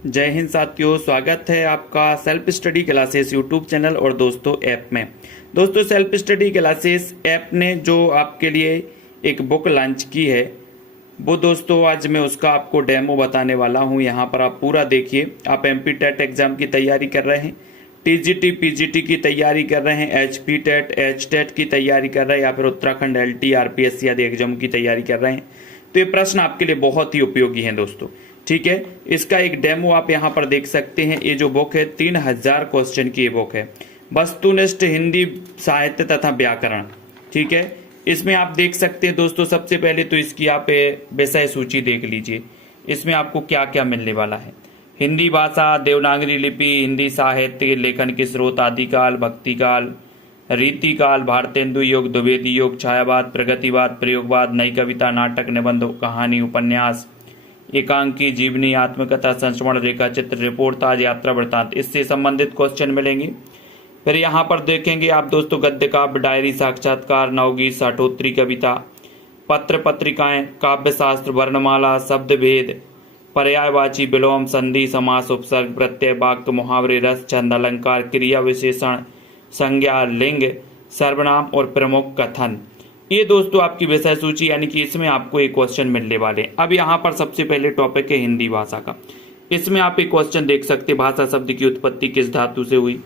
जय हिंद साथियों, स्वागत है आपका self study classes YouTube channel और दोस्तों ऐप में। दोस्तों सेल्फ स्टडी क्लासेस ऐप ने जो आपके लिए एक बुक लॉन्च की है वो दोस्तों आज मैं उसका आपको डेमो बताने वाला हूं। यहाँ पर आप पूरा देखिए। आप एमपी टेट एग्जाम की तैयारी कर रहे हैं, टीजीटी पीजीटी की तैयारी कर रहे हैं, एचपी टेट एच टेट की तैयारी कर रहे हैं या फिर उत्तराखंड एलटी आरपीएससी आदि एग्जाम की तैयारी कर रहे हैं तो ये प्रश्न आपके लिए बहुत ही उपयोगी हैं दोस्तों। ठीक है, इसका एक डेमो आप यहाँ पर देख सकते हैं। ये जो बुक है 3000 क्वेश्चन की ये बुक है, वस्तुनिष्ठ हिंदी साहित्य तथा व्याकरण। ठीक है, इसमें आप देख सकते हैं दोस्तों, सबसे पहले तो इसकी आप विषय सूची देख लीजिए। इसमें आपको क्या क्या मिलने वाला है। हिंदी भाषा, देवनागरी लिपि, हिंदी साहित्य, लेखन के स्रोत, आदिकाल, भक्तिकाल, रीतिकाल, भारतेंदु युग, द्विवेदी युग, छायावाद, प्रगतिवाद, प्रयोगवाद, नई कविता, नाटक, निबंध, कहानी, उपन्यास, एकांकी, जीवनी, आत्मकथा, संस्मरण, रेखा चित्र, रिपोर्ट, ताज, यात्रा, वृत्तांत, इससे संबंधित क्वेश्चन मिलेंगे। फिर यहाँ पर देखेंगे आप दोस्तों गद्य काव्य, डायरी, साक्षात्कार, नवगीत, साठोत्तरी, कविता, पत्र पत्रिकाएं, काव्य शास्त्र, वर्णमाला, शब्द भेद, पर्यायवाची, विलोम, संधि, समास, उपसर्ग, प्रत्यय, वाक्य, मुहावरे, रस, छंद, अलंकार, क्रिया विशेषण, संज्ञा, लिंग, सर्वनाम और प्रमुख कथन। ये दोस्तों आपकी विषय सूची, यानी कि इसमें आपको एक क्वेश्चन मिलने वाले। अब यहाँ पर सबसे पहले टॉपिक है हिंदी भाषा का। इसमें आप एक क्वेश्चन देख सकते हैं, भाषा शब्द की उत्पत्ति किस धातु से हुई,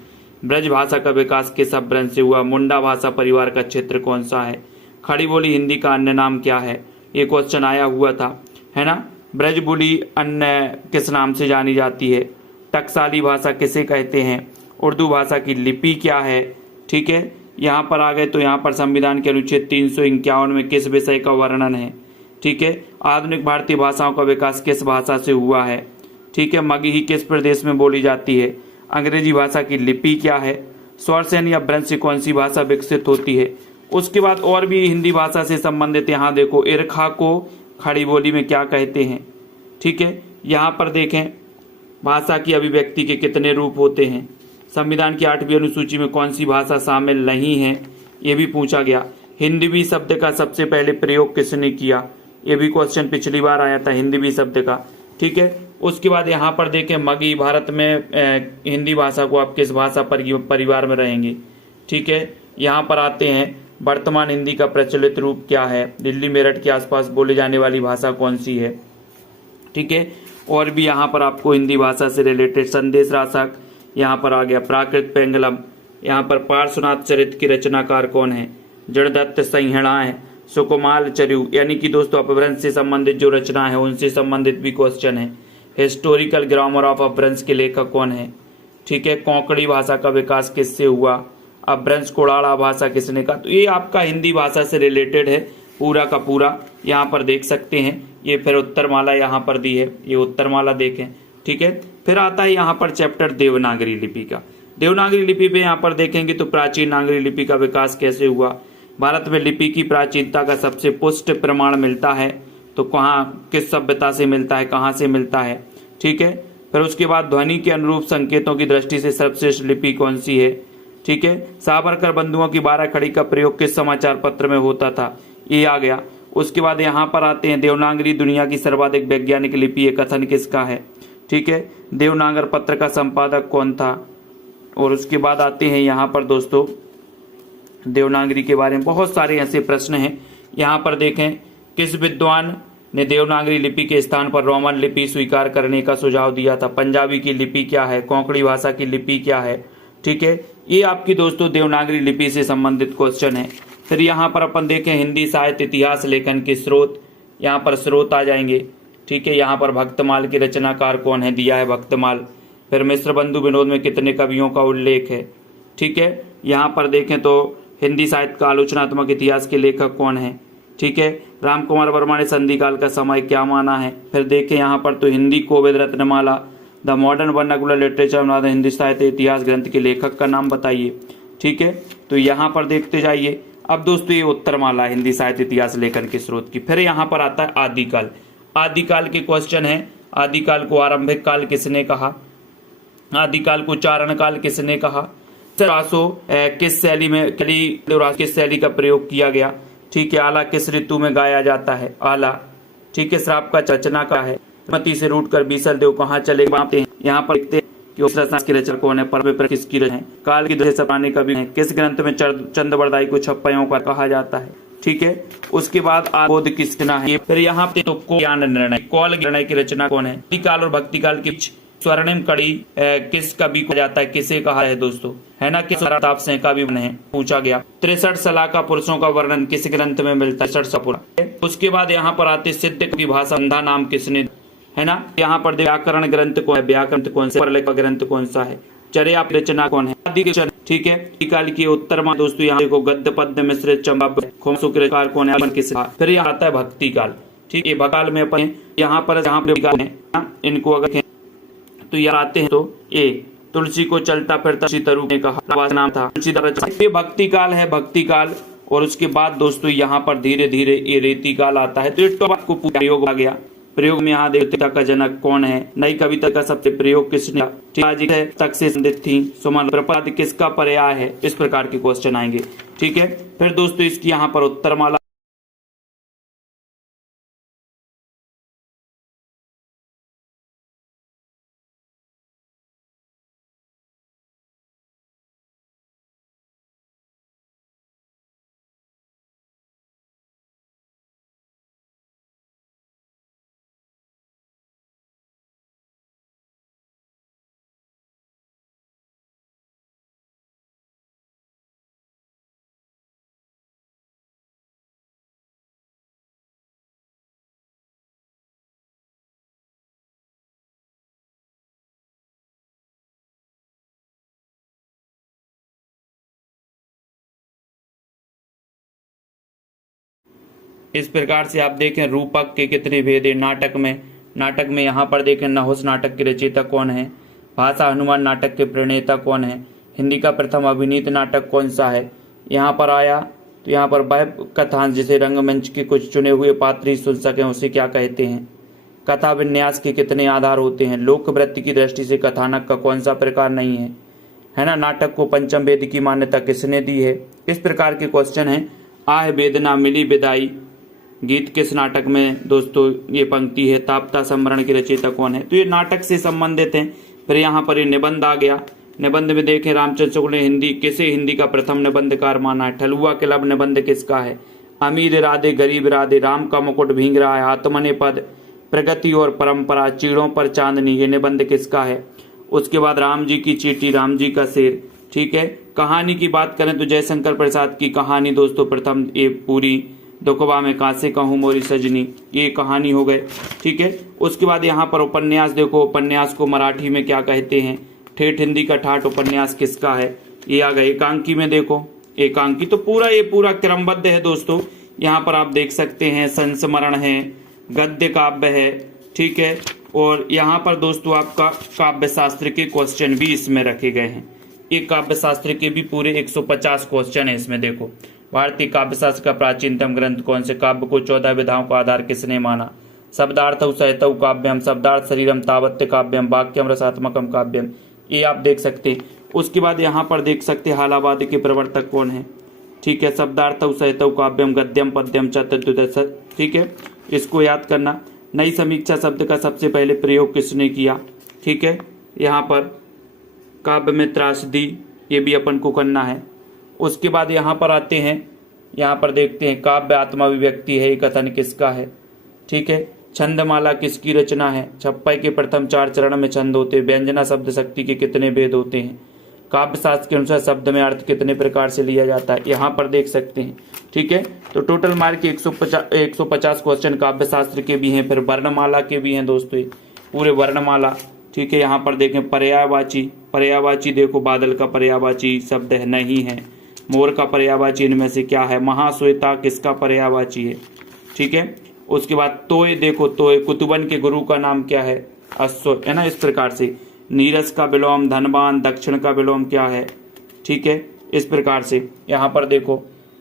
ब्रज भाषा का विकास किस अपभ्रंश से हुआ, मुंडा भाषा परिवार का क्षेत्र कौन सा है, खड़ी बोली हिंदी का अन्य नाम क्या है। ये क्वेश्चन आया हुआ था, है ना। ब्रज बोली अन्य किस नाम से जानी जाती है, टकसाली भाषा किसे कहते हैं, उर्दू भाषा की लिपि क्या है। ठीक है, यहाँ पर आ गए तो यहाँ पर संविधान के अनुच्छेद 351 में किस विषय का वर्णन है। ठीक है, आधुनिक भारतीय भाषाओं का विकास किस भाषा से हुआ है। ठीक है, मगही किस प्रदेश में बोली जाती है, अंग्रेजी भाषा की लिपि क्या है, स्वरसेन या ब्रज से कौन सी भाषा विकसित होती है। उसके बाद और भी हिंदी भाषा से संबंधित यहाँ देखो, ईरखा को खड़ी बोली में क्या कहते हैं। ठीक है, यहाँ पर देखें भाषा की अभिव्यक्ति के कितने रूप होते हैं, संविधान की 8वीं अनुसूची में कौन सी भाषा शामिल नहीं है, ये भी पूछा गया। हिंदवी शब्द का सबसे पहले प्रयोग किसने किया, ये भी क्वेश्चन पिछली बार आया था, हिंदवी शब्द का। ठीक है, उसके बाद यहाँ पर देखें मगही, भारत में हिंदी भाषा को आप किस भाषा परिवार में रहेंगे। ठीक है, यहाँ पर आते हैं वर्तमान हिंदी का प्रचलित रूप क्या है, दिल्ली मेरठ के आसपास बोले जाने वाली भाषा कौन सी है। ठीक है, और भी यहाँ पर आपको हिंदी भाषा से रिलेटेड संदेश राशक, यहाँ पर आ गया प्राकृत पेंगलम, यहाँ पर पार्श्वनाथ चरित की रचनाकार कौन है, जड़दत्त संहिताएं, सुकुमाल चरयू, यानी कि दोस्तों अपभ्रंश से संबंधित जो रचना है उनसे संबंधित भी क्वेश्चन है। हिस्टोरिकल ग्रामर ऑफ अपभ्रंश के लेखक कौन है। ठीक है, कोंकणी भाषा का विकास किससे हुआ, अपभ्रंश कोड़ाड़ा भाषा किसने कहा। तो ये आपका हिंदी भाषा से रिलेटेड है पूरा का पूरा, यहाँ पर देख सकते हैं। ये फिर उत्तरमाला यहाँ पर दी है, ये उत्तरमाला देखें। ठीक है, फिर आता है यहाँ पर चैप्टर देवनागरी लिपि का। देवनागरी लिपि पे यहाँ पर देखेंगे तो प्राचीन नागरी लिपि का विकास कैसे हुआ, भारत में लिपि की प्राचीनता का सबसे पुष्ट प्रमाण मिलता है तो कहाँ किस सभ्यता से मिलता है, कहाँ से मिलता है। ठीक है, फिर उसके बाद ध्वनि के अनुरूप संकेतों की दृष्टि से सर्वश्रेष्ठ लिपि कौन सी है। ठीक है, सावरकर बंधुओं की 12 खड़ी का प्रयोग किस समाचार पत्र में होता था, ये आ गया। उसके बाद यहाँ पर आते हैं देवनागरी दुनिया की सर्वाधिक वैज्ञानिक लिपि है, कथन किसका है। ठीक है, देवनागर पत्र का संपादक कौन था। और उसके बाद आते हैं यहाँ पर दोस्तों देवनागरी के बारे में बहुत सारे ऐसे प्रश्न हैं। यहाँ पर देखें किस विद्वान ने देवनागरी लिपि के स्थान पर रोमन लिपि स्वीकार करने का सुझाव दिया था, पंजाबी की लिपि क्या है, कोंकणी भाषा की लिपि क्या है। ठीक है, ये आपकी दोस्तों देवनागरी लिपि से संबंधित क्वेश्चन है। फिर यहाँ पर अपन देखें हिंदी साहित्य इतिहास लेखन के स्रोत, यहाँ पर स्रोत आ जाएंगे। ठीक है, यहाँ पर भक्तमाल के रचनाकार कौन है, दिया है भक्तमाल। फिर मिश्र बंधु विनोद में कितने कवियों का उल्लेख है। ठीक है, यहाँ पर देखें तो हिंदी साहित्य का आलोचनात्मक इतिहास के लेखक कौन है। ठीक है, रामकुमार वर्मा ने संधि काल का समय क्या माना है। फिर देखें यहाँ पर तो Hindi Kovid Ratnamala, the modern vernacular literature of Hindi साहित्य इतिहास ग्रंथ के लेखक का नाम बताइए। ठीक है, तो यहाँ पर देखते जाइए। अब दोस्तों ये उत्तरमाला हिंदी साहित्य इतिहास लेखन के स्रोत की। फिर यहाँ पर आता है आदिकाल। आदिकाल के क्वेश्चन है, आदिकाल को आरंभिक काल किसने कहा, आदिकाल को चारण काल किसने कहा, किस शैली में किस शैली का प्रयोग किया गया। ठीक है, आला किस ऋतु में गाया जाता है, आला। ठीक है, श्राप का रचना का है, मती से रूट कर बीसल देव कहाँ चले गए। यहाँ पर देखते हैं कि उपनिषद की रचना कौन है, पर्व पर किसकी रचना है, काल की दृष्टि से पुराने कवि हैं, किस ग्रंथ में चंद्रवरदाई को छप्पयों का कहा जाता है। ठीक है, उसके बाद बोध किस रचना है। फिर यहाँ पे तो ज्ञान निर्णय, कौल निर्णय की रचना कौन है। भक्ति काल और भक्ति काल की स्वर्णिम कड़ी किस कवि को जाता है, किसे कहा है दोस्तों, है ना, किस ताप से कवि बने हैं, पूछा गया। 63 सलाह का पुरुषों का वर्णन किस ग्रंथ में मिलता है, 63 उसके बाद यहाँ पर आते सिद्ध की भाषा संधा नाम किसने, है ना। यहाँ पर व्याकरण ग्रंथ कौन है, व्याकरण कौन सा, परलेख ग्रंथ कौन सा है, चर्या रचना कौन है, आदि। ठीक है, काल की उत्तर में दोस्तों यहाँ देखो गद्य पद्य मिश्रित चंबा खोमसुकार कौन है, किस। फिर यहाँ आता है भक्ति काल। ठीक है, भक्ति काल में अपन यहाँ पर इनको अगर तो यहाँ आते हैं तो ए तुलसी को चलता फिरता तरु ने कहा नाम था तुलसीदास। ये भक्ति काल है, भक्ति काल। और उसके बाद दोस्तों यहाँ पर धीरे धीरे ये रेती काल आता है। तो ये टॉपिक को प्रयोग आ गया। प्रयोग में यहाँ देवता का जनक कौन है, नई कविता का सबसे प्रयोग किसने, तक से संबंधित थी, सुमन प्रपद किसका पर्याय है, इस प्रकार के क्वेश्चन आएंगे। ठीक है, फिर दोस्तों इसकी यहाँ पर उत्तरमाला। इस प्रकार से आप देखें रूपक के कितने भेद है नाटक में यहाँ पर देखें नहुस नाटक के रचयिता कौन है, भाषा हनुमान नाटक के प्रणेता कौन है, हिंदी का प्रथम अभिनीत नाटक कौन सा है। यहाँ पर आया तो यहाँ पर वह कथांश जिसे रंगमंच के कुछ चुने हुए पात्र ही सुन सकें उसे क्या कहते हैं। कथा विन्यास के कितने आधार होते हैं, लोकवृत्ति की दृष्टि से कथानक का कौन सा प्रकार नहीं है ना। नाटक को पंचम वेद की मान्यता किसने दी है। इस प्रकार के क्वेश्चन है। आह वेदना मिली विदाई गीत किस नाटक में दोस्तों ये पंक्ति है, ताप्ता संवरण की रचयिता कौन है। तो ये नाटक से संबंधित है। फिर यहाँ पर ये निबंध आ गया। निबंध में देखें रामचंद्र शुक्ल ने हिंदी का प्रथम निबंधकार माना है। ठलुआ के लब निबंध किसका है, अमीर राधे गरीब राधे, राम का मुकुट भींग रहा है, आत्मने पद, प्रगति और परंपरा, चीड़ों पर चांदनी, ये निबंध किसका है। उसके बाद राम जी की चीटी, राम जी का शेर। ठीक है, कहानी की बात करें तो जयशंकर प्रसाद की कहानी दोस्तों प्रथम ये पूरी दुखबा में कासे कहूँ मोरी सजनी, ये कहानी हो गए। ठीक है, उसके बाद यहाँ पर उपन्यास देखो, उपन्यास को मराठी में क्या कहते हैं, ठेठ हिंदी का ठाठ उपन्यास किसका है, ये आ गए। एकांकी में देखो, एकांकी तो ये पूरा क्रमबद्ध है दोस्तों। यहाँ पर आप देख सकते हैं संस्मरण है, गद्य काव्य है। ठीक है, और यहाँ पर दोस्तों आपका काव्य शास्त्र के क्वेश्चन भी इसमें रखे गए हैं। एक काव्य शास्त्र के भी पूरे 150 क्वेश्चन है इसमें। देखो, भारतीय काव्य शास्त्र का प्राचीनतम ग्रंथ कौन से, काव्य को 14 विधाओं का आधार किसने माना, शब्दार्थौ सहितौ काव्यम, शब्दार्थ शरीरम तावत्य काव्यम, वाक्यम रसात्मकम काव्यम, ये आप देख सकते हैं। उसके बाद यहाँ पर देख सकते हैं हालावाद के प्रवर्तक कौन है। ठीक है, शब्दार्थौ सहितौ काव्यम, गद्यम पद्यम चतुर्दश। ठीक है, इसको याद करना। नई समीक्षा शब्द का सबसे पहले प्रयोग किसने किया। ठीक है, यहाँ पर काव्य में त्रासदी, ये भी अपन को करना है। उसके बाद यहाँ पर आते हैं, यहाँ पर देखते हैं काव्य आत्माभिव्यक्ति है, ये कथन किसका है। ठीक है, छंदमाला किसकी रचना है, छप्पय के प्रथम 4 चरण में छंद होते हैं, व्यंजना शब्द शक्ति के कितने भेद होते हैं, काव्य शास्त्र के अनुसार शब्द में अर्थ कितने प्रकार से लिया जाता है, यहाँ पर देख सकते हैं। ठीक है, तो टोटल मार्क के 150 क्वेश्चन काव्य शास्त्र के भी हैं। फिर वर्णमाला के भी हैं दोस्तों, पूरे वर्णमाला। ठीक है, यहाँ पर देखें पर्यायवाची देखो, बादल का पर्यायवाची शब्द है नहीं है, मोर का पर्यायवाची इनमें से क्या है, महाश्वेता किसका पर्यायवाची है। ठीक है, उसके बाद तोय देखो, तोय कुतुबन के गुरु का नाम क्या है, अश्व, है ना। इस प्रकार से नीरस का विलोम धनवान, दक्षिण का विलोम क्या है। ठीक है, इस प्रकार से यहाँ पर देखो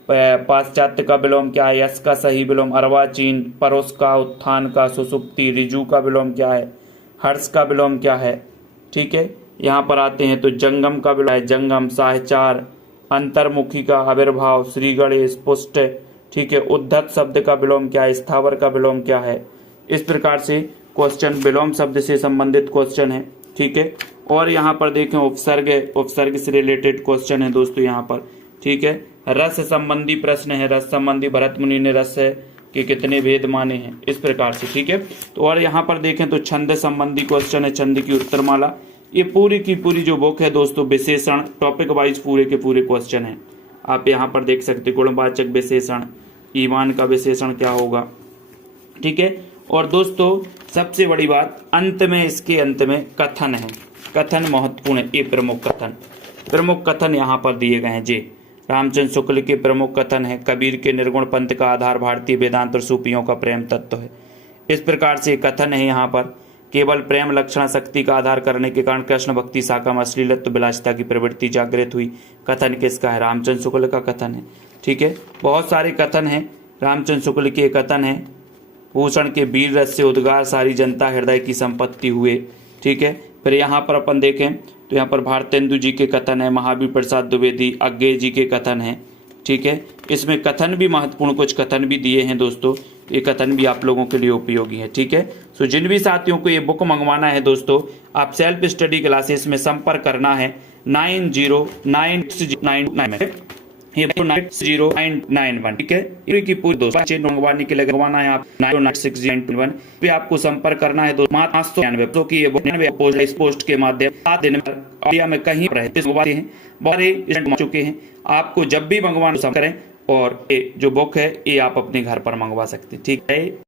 पाश्चात्य का विलोम क्या है, यश का सही विलोम अर्वाचीन, परोस का, उत्थान का, सुसुप्ति, ऋजु का विलोम क्या है, हर्ष का विलोम क्या है। ठीक है, यहाँ पर आते हैं तो जंगम का विलोम है जंगम, साहचार, अंतर्मुखी का आविर्भाव, श्री गणेश, पुष्ट। ठीक है, उद्धत शब्द का विलोम क्या है, स्थावर का विलोम क्या है। इस प्रकार से क्वेश्चन, विलोम शब्द से संबंधित क्वेश्चन है, ठीक है। और यहाँ पर देखें उपसर्ग है, उपसर्ग से रिलेटेड क्वेश्चन है दोस्तों यहाँ पर, ठीक है। रस संबंधी प्रश्न है, रस संबंधी भरत मुनि ने रस के कितने भेद माने हैं, इस प्रकार से, ठीक है। तो और यहाँ पर देखें तो छंद संबंधी क्वेश्चन है, छंद की उत्तरमाला। ये पूरी की पूरी जो बुक है दोस्तों विशेषण टॉपिक वाइज पूरे के पूरे क्वेश्चन है। आप यहाँ पर देख सकते गुणवाचक विशेषण, ईमान का विशेषण क्या होगा, ठीक है। और दोस्तों सबसे बड़ी बात अंत में, इसके अंत में कथन है, कथन महत्वपूर्ण है। ये प्रमुख कथन यहाँ पर दिए गए हैं जी। रामचंद्र शुक्ल के प्रमुख कथन है, कबीर के निर्गुण पंथ का आधार भारतीय वेदांत और सूफियों का प्रेम तत्व है। इस प्रकार से कथन है यहाँ पर, केवल प्रेम लक्षण शक्ति का आधार करने के कारण कृष्ण भक्ति शाखा में अश्लीलत्व विलासिता की प्रवृत्ति जागृत हुई। कथन किसका है? रामचंद्र शुक्ल का कथन है, ठीक है। बहुत सारे कथन हैं, रामचंद्र शुक्ल के कथन है, भूषण के वीर रस से उद्गार सारी जनता हृदय की संपत्ति हुए, ठीक है। फिर यहाँ पर अपन देखें तो यहाँ पर भारतेंदु जी के कथन है, महावीर प्रसाद द्विवेदी अज्ञे जी के कथन है, ठीक है। इसमें कथन भी महत्वपूर्ण कुछ कथन भी दिए हैं दोस्तों, ये कथन भी आप लोगों के लिए उपयोगी है, ठीक है। सो जिन भी साथियों को ये बुक मंगवाना है दोस्तों, आप सेल्फ स्टडी क्लासेस में संपर्क करना है 909699 ये 9091, ठीक है। की पूरी दोस्तों मंगवाने के लिए मंगवाना है आप 909691 पे आपको संपर्क करना है दोस्तों। मात्र 599 तो की ये पोस्ट के माध्यम 7 दिन में इंडिया में कहीं मंगवाते हैं, बहुत चुके हैं। आपको जब भी मंगवाना करें और ये जो बुक है ये आप अपने घर पर मंगवा सकते हैं, ठीक है।